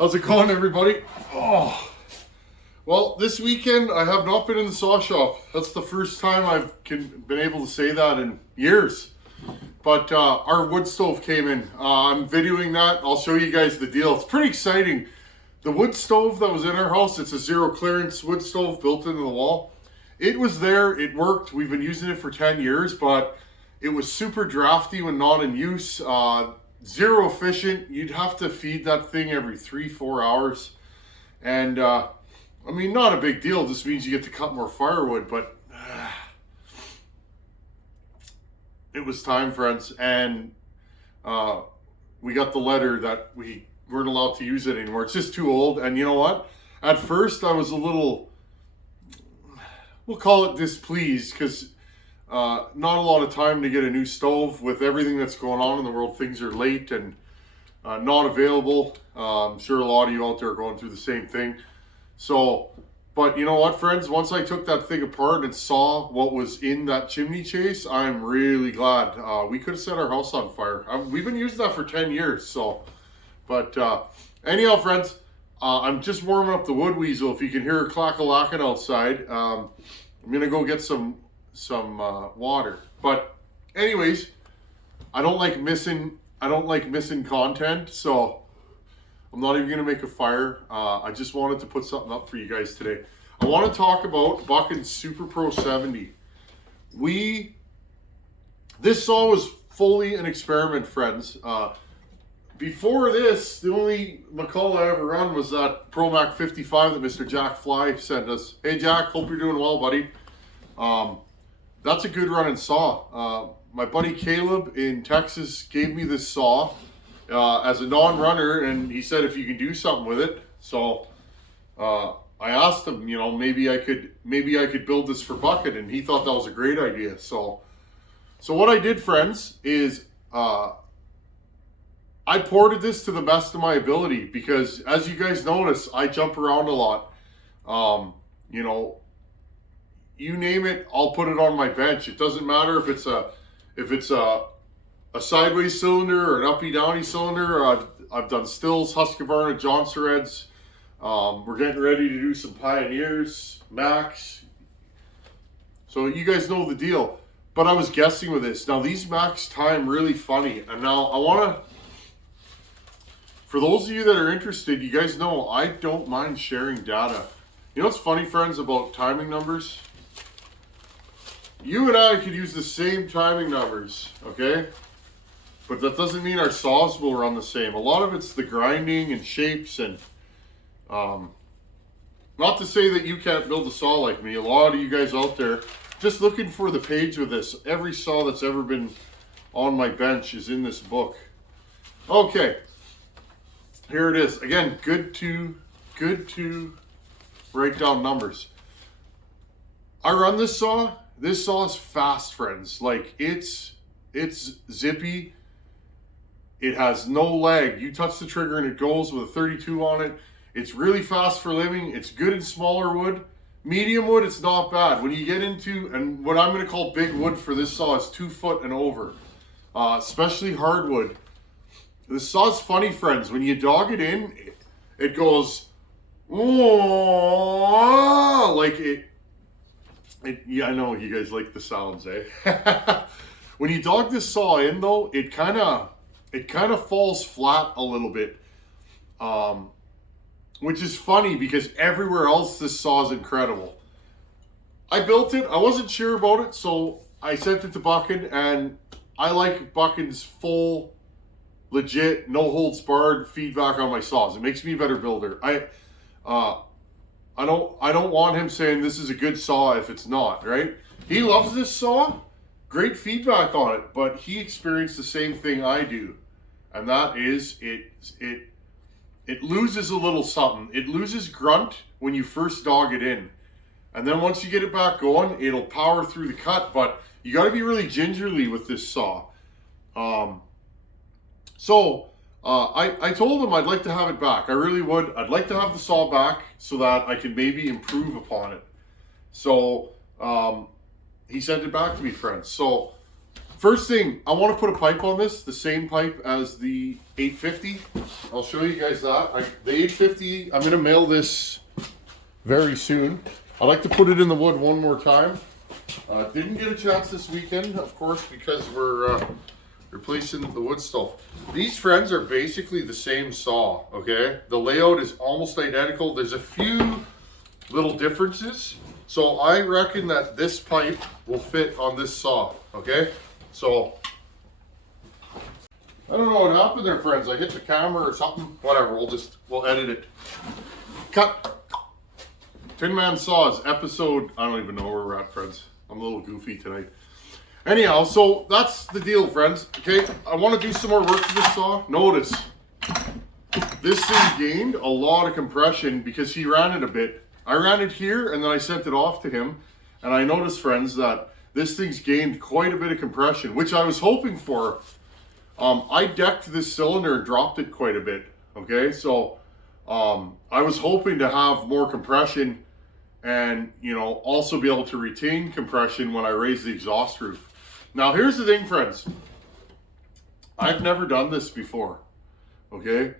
How's it going, everybody? Oh, well, this weekend I have not been in the saw shop. That's the first time I've been able to say that in years. But our wood stove came in. I'm videoing that. I'll show you guys the deal. It's pretty exciting. The wood stove that was in our house, it's a zero clearance wood stove built into the wall. It was there, it worked. We've been using it for 10 years, but it was super drafty when not in use. Zero efficient. You'd have to feed that thing every 3-4 hours. And I mean, not a big deal. This means you get to cut more firewood, but it was time, friends. And we got the letter that we weren't allowed to use it anymore. It's just too old. And you know what? At first I was a little, we'll call it displeased, because not a lot of time to get a new stove with everything that's going on in the world. Things are late and not available. I'm sure a lot of you out there are going through the same thing. So, but you know what, friends? Once I took that thing apart and saw what was in that chimney chase, I'm really glad. We could have set our house on fire. We've been using that for 10 years. So, but anyhow, friends, I'm just warming up the wood weasel. If you can hear her clack-a-lacking outside, I'm going to go get some water. But anyways, I don't like missing content, so I'm not even gonna make a fire. I just wanted to put something up for you guys today. I want to talk about Buckins Super Pro 70. This saw was fully an experiment, friends. Before this, the only McCall I ever run was that Pro Mac 55 that Mr. Jack Fly sent us. Hey Jack, hope you're doing well, buddy. That's a good running saw. My buddy Caleb in Texas gave me this saw as a non-runner, and he said if you can do something with it. So I asked him, you know, maybe I could build this for Bucket, and he thought that was a great idea. So what I did, friends, is I ported this to the best of my ability, because as you guys notice, I jump around a lot. You know, you name it, I'll put it on my bench. It doesn't matter if it's a sideways cylinder or an uppy downy cylinder. I've done Stills, Husqvarna, Johnson Reds. We're getting ready to do some Pioneers, Max. So you guys know the deal. But I was guessing with this. Now these Max time really funny. And now I want to, for those of you that are interested, you guys know I don't mind sharing data. You know what's funny, friends, about timing numbers? You and I could use the same timing numbers, okay? But that doesn't mean our saws will run the same. A lot of it's the grinding and shapes, and not to say that you can't build a saw like me. A lot of you guys out there just looking for the page with this. Every saw that's ever been on my bench is in this book. Okay, here it is. Again, good to write down numbers. I run this saw. This saw is fast, friends. Like, it's zippy. It has no lag. You touch the trigger and it goes with a 32 on it. It's really fast for living. It's good in smaller wood. Medium wood, it's not bad. When you get into, and what I'm going to call big wood for this saw is 2 foot and over, especially hardwood. This saw's funny, friends. When you dog it in, it goes, oh, like it. Yeah, I know you guys like the sounds, eh? When you dog this saw in, though, it kind of falls flat a little bit, which is funny because everywhere else this saw is incredible. I built it. I wasn't sure about it, so I sent it to Buckin, and I like Buckin's full, legit, no holds barred feedback on my saws. It makes me a better builder. I don't want him saying this is a good saw if it's not, right? He loves this saw. Great feedback on it, but he experienced the same thing I do. And that is it loses a little something. It loses grunt when you first dog it in. And then once you get it back going, it'll power through the cut, but you got to be really gingerly with this saw. I told him I'd like to have it back. I really would. I'd like to have the saw back so that I can maybe improve upon it. So he sent it back to me, friends. So First thing, I want to put a pipe on this, the same pipe as the 850. I'll show you guys that. The 850, I'm going to mail this very soon. I like to put it in the wood one more time. Didn't get a chance this weekend, of course, because we're replacing the wood stove. These, friends, are basically the same saw, okay? The layout is almost identical. There's a few little differences. So I reckon that this pipe will fit on this saw, okay? So, I don't know what happened there, friends. I hit the camera or something. Whatever, we'll edit it. Cut. Tin Man Saws, episode, I don't even know where we're at, friends. I'm a little goofy tonight. Anyhow, so that's the deal, friends. Okay, I want to do some more work to this saw. Notice, this thing gained a lot of compression because he ran it a bit. I ran it here and then I sent it off to him. And I noticed, friends, that this thing's gained quite a bit of compression, which I was hoping for. I decked this cylinder and dropped it quite a bit, okay? So I was hoping to have more compression and, you know, also be able to retain compression when I raise the exhaust roof. Now, here's the thing, friends. I've never done this before, okay?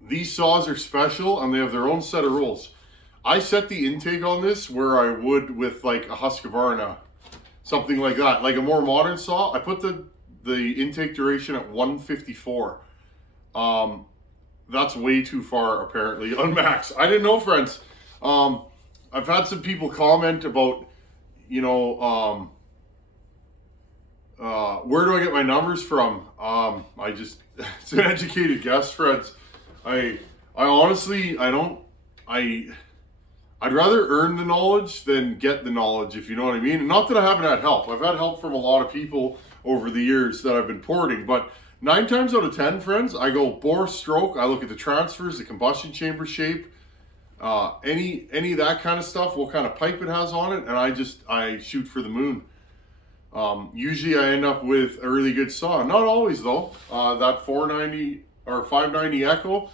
These saws are special and they have their own set of rules. I set the intake on this where I would with like a Husqvarna, something like that, like a more modern saw. I put the intake duration at 154. That's way too far apparently on max. I didn't know, friends. I've had some people comment about, you know, where do I get my numbers from? It's an educated guess, friends. I honestly, I'd rather earn the knowledge than get the knowledge, if you know what I mean. And not that I haven't had help. I've had help from a lot of people over the years that I've been porting. But 9 times out of 10, friends, I go bore, stroke. I look at the transfers, the combustion chamber shape, any of that kind of stuff, what kind of pipe it has on it, and I shoot for the moon. Usually I end up with a really good saw. Not always, though. That 490 or 590 Echo,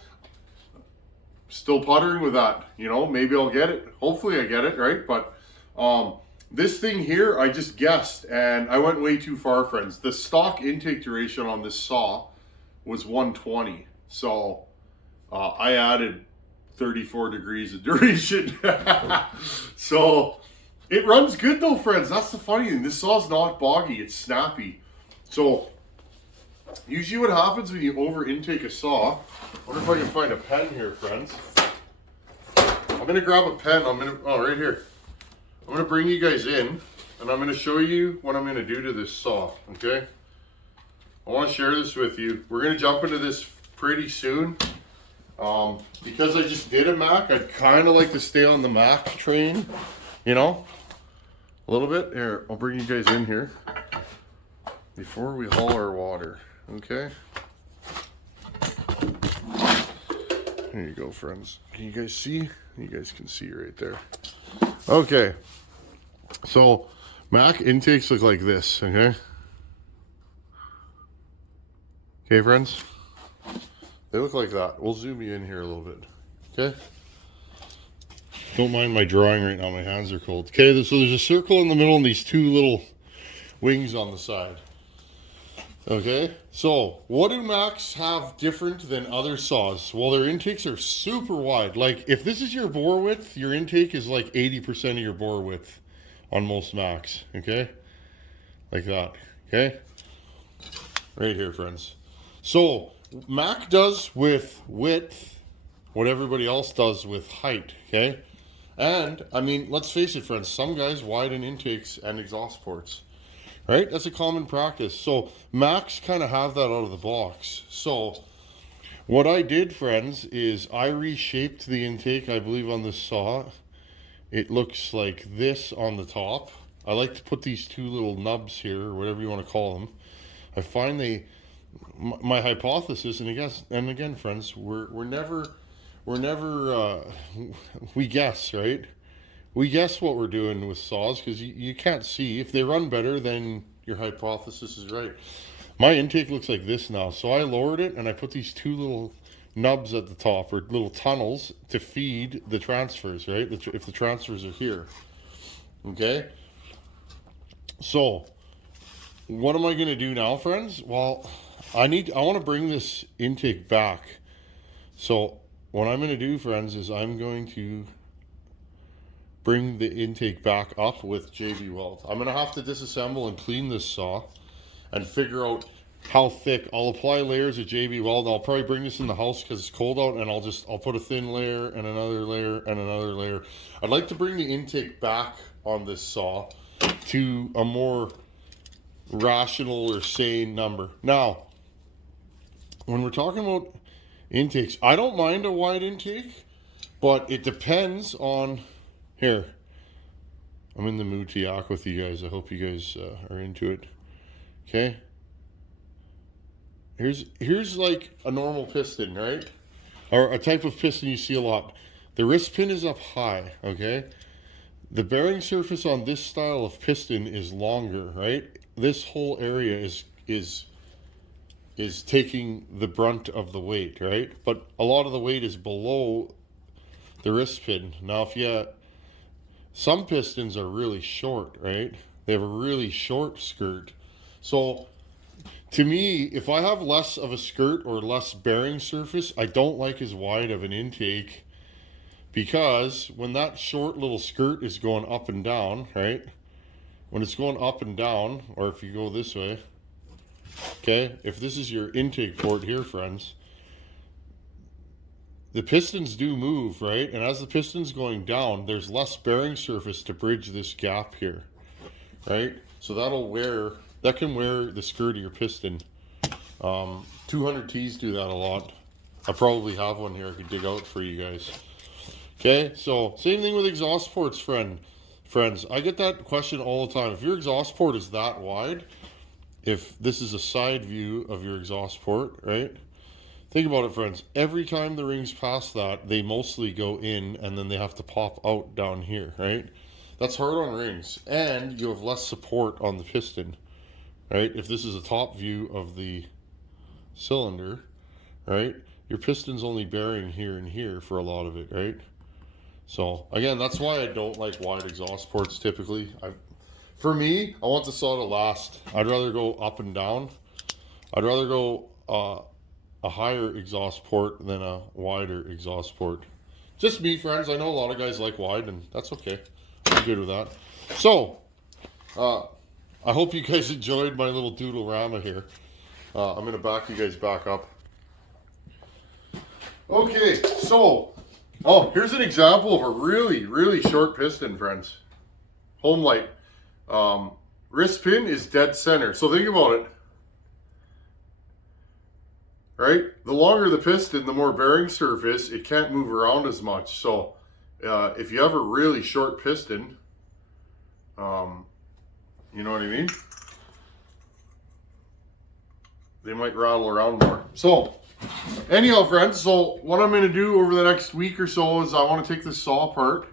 still puttering with that, you know. Maybe I'll get it. Hopefully I get it, right? But this thing here, I just guessed and I went way too far, friends. The stock intake duration on this saw was 120, so I added 34 degrees of duration. So it runs good though, friends. That's the funny thing. This saw's not boggy, it's snappy. So usually what happens when you over intake a saw, I wonder if I can find a pen here, friends. I'm gonna grab a pen. Right here. I'm gonna bring you guys in and I'm gonna show you what I'm gonna do to this saw, okay? I wanna share this with you. We're gonna jump into this pretty soon. Because I just did a Mac, I'd kinda like to stay on the Mac train, you know? A little bit. Here, I'll bring you guys in here before we haul our water, okay? There you go, friends. Can you guys see? You guys can see right there. Okay. So, Mac intakes look like this, okay? Okay, friends? They look like that. We'll zoom you in here a little bit, okay? Don't mind my drawing right now. My hands are cold. Okay, so there's a circle in the middle and these two little wings on the side. Okay, so what do Macs have different than other saws? Well, their intakes are super wide. Like, if this is your bore width, your intake is like 80% of your bore width on most Macs, okay? Like that, okay? Right here, friends. So, Mac does with width what everybody else does with height, okay? And, I mean, let's face it, friends, some guys widen intakes and exhaust ports. Right? That's a common practice. So Macs kind of have that out of the box. So what I did, friends, is I reshaped the intake, I believe, on this saw. It looks like this on the top. I like to put these two little nubs here, or whatever you want to call them. I find my hypothesis, and again, friends, we guess, right? We guess what we're doing with saws because you can't see. If they run better, then your hypothesis is right. My intake looks like this now. So I lowered it and I put these two little nubs at the top, or little tunnels, to feed the transfers, right? If the transfers are here. Okay? So what am I going to do now, friends? Well, I want to bring this intake back. So what I'm going to do, friends, is I'm going to bring the intake back up with JB Weld. I'm going to have to disassemble and clean this saw and figure out how thick. I'll apply layers of JB Weld. I'll probably bring this in the house because it's cold out, and I'll put a thin layer and another layer and another layer. I'd like to bring the intake back on this saw to a more rational or sane number. Now, when we're talking about intakes, I don't mind a wide intake, but it depends on. Here, I'm in the mood to yak with you guys. I hope you guys are into it. Okay. Here's like a normal piston, right? Or a type of piston you see a lot. The wrist pin is up high, okay? The bearing surface on this style of piston is longer, right? This whole area is taking the brunt of the weight, right? But a lot of the weight is below the wrist pin. Now, some pistons are really short, right? They have a really short skirt. So to me, if I have less of a skirt or less bearing surface, I don't like as wide of an intake, because when that short little skirt is going up and down, right? When it's going up and down, or if you go this way, okay, if this is your intake port here, friends, the pistons do move, right? And as the piston's going down, there's less bearing surface to bridge this gap here, right? So that can wear the skirt of your piston. 200Ts do that a lot. I probably have one here I could dig out for you guys. Okay, so same thing with exhaust ports, friends. I get that question all the time. If your exhaust port is that wide, if this is a side view of your exhaust port, right? Think about it, friends. Every time the rings pass that, they mostly go in and then they have to pop out down here, right? That's hard on rings, and you have less support on the piston, right? If this is a top view of the cylinder, right? Your piston's only bearing here and here for a lot of it, right? So again, that's why I don't like wide exhaust ports typically. For me, I want the saw to last. I'd rather go up and down. I'd rather go a higher exhaust port than a wider exhaust port. Just me, friends. I know a lot of guys like wide, and that's okay. I'm good with that. So, I hope you guys enjoyed my little doodle-rama here. I'm going to back you guys back up. Okay, so, here's an example of a really, really short piston, friends. Home light. Wrist pin is dead center. So think about it. Right? The longer the piston, the more bearing surface. It can't move around as much. So if you have a really short piston, you know what I mean? They might rattle around more. So anyhow, friends, so what I'm going to do over the next week or so is I want to take this saw apart.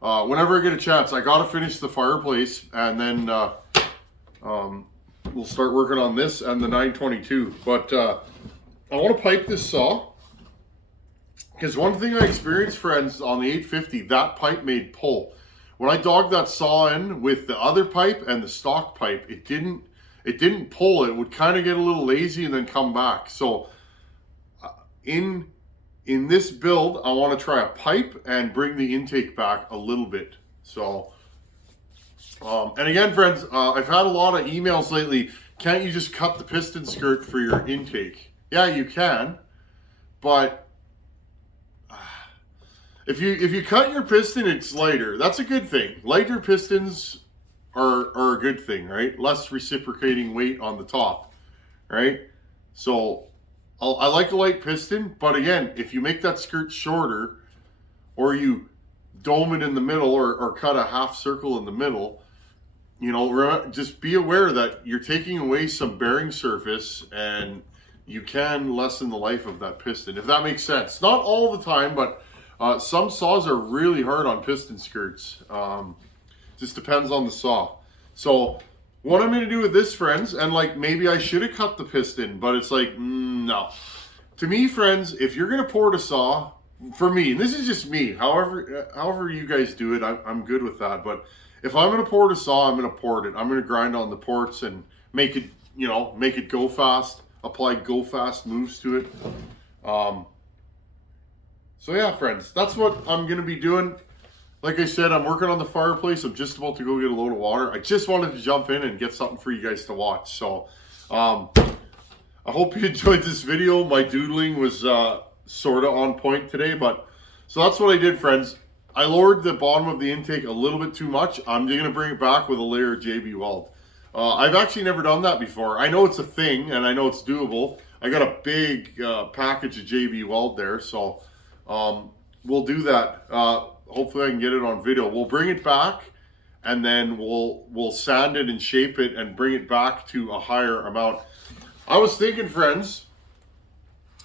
Whenever I get a chance, I got to finish the fireplace, and then we'll start working on this and the 922. But I want to pipe this saw, because one thing I experienced, friends, on the 850, that pipe made pull. When I dogged that saw in with the other pipe and the stock pipe, it didn't pull. It would kind of get a little lazy and then come back. So in this build, I want to try a pipe and bring the intake back a little bit. So, and again, friends, I've had a lot of emails lately. Can't you just cut the piston skirt for your intake? Yeah, you can, but if you cut your piston, it's lighter. That's a good thing. Lighter pistons are a good thing, right? Less reciprocating weight on the top, right? So I like a light piston, but again, if you make that skirt shorter, or you dome it in the middle, or cut a half circle in the middle, you know, just be aware that you're taking away some bearing surface, and you can lessen the life of that piston, if that makes sense. Not all the time, but some saws are really hard on piston skirts. Just depends on the saw. So what I'm going to do with this, friends, and like maybe I should have cut the piston, but it's like, no. To me, friends, if you're going to port a saw, for me, and this is just me, however you guys do it, I'm good with that. But if I'm going to port a saw, I'm going to port it. I'm going to grind on the ports and make it, you know, make it go fast, apply go fast moves to it. So yeah, friends, that's what I'm going to be doing. Like I said, I'm working on the fireplace. I'm just about to go get a load of water. I just wanted to jump in and get something for you guys to watch. So I hope you enjoyed this video. My doodling was sort of on point today, but so that's what I did, friends. I lowered the bottom of the intake a little bit too much. I'm going to bring it back with a layer of JB Weld. I've actually never done that before. I know it's a thing, and I know it's doable. I got a big package of JB Weld there, so we'll do that. Hopefully I can get it on video. We'll bring it back, and then we'll sand it and shape it and bring it back to a higher amount. I was thinking, friends,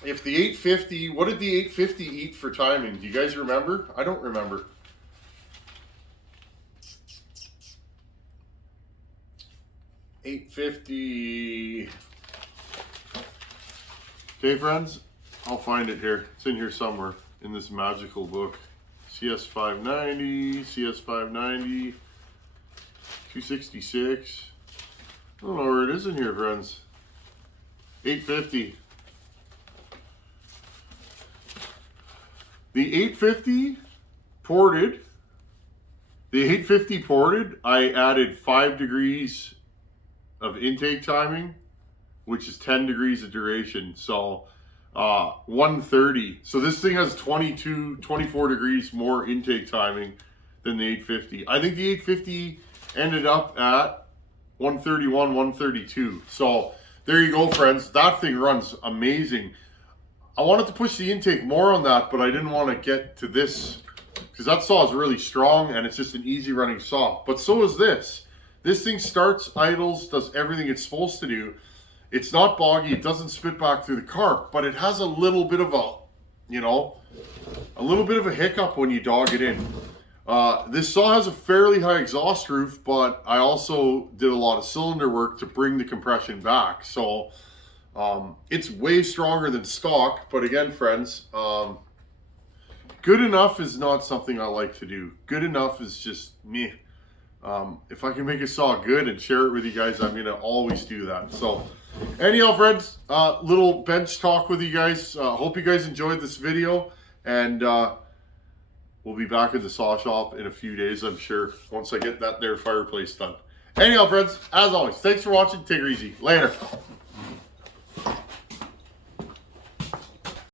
if the 850, what did the 850 eat for timing? Do you guys remember? I don't remember. $850. Okay, friends, I'll find it here. It's in here somewhere in this magical book. CS 590, CS 590, 266. I don't know where it is in here, friends. 850. The 850 ported. The 850 ported, I added 5 degrees of intake timing, which is 10 degrees of duration. So 130. So this thing has 24 degrees more intake timing than the 850. I think the 850 ended up at 131, 132. So there you go, friends. That thing runs amazing. I wanted to push the intake more on that, but I didn't want to get to this because that saw is really strong and it's just an easy running saw. But so is this. This thing starts, idles, does everything it's supposed to do. It's not boggy. It doesn't spit back through the carb, but it has a little bit of a, you know, a little bit of a hiccup when you dog it in. This saw has a fairly high exhaust roof, but I also did a lot of cylinder work to bring the compression back. So it's way stronger than stock, but again, friends, good enough is not something I like to do. Good enough is just me. If I can make a saw good and share it with you guys, I'm gonna always do that. So anyhow, friends, little bench talk with you guys. Hope you guys enjoyed this video, and we'll be back in the saw shop in a few days, I'm sure, once I get that there fireplace done. Anyhow, friends, as always, thanks for watching. Take it easy. Later.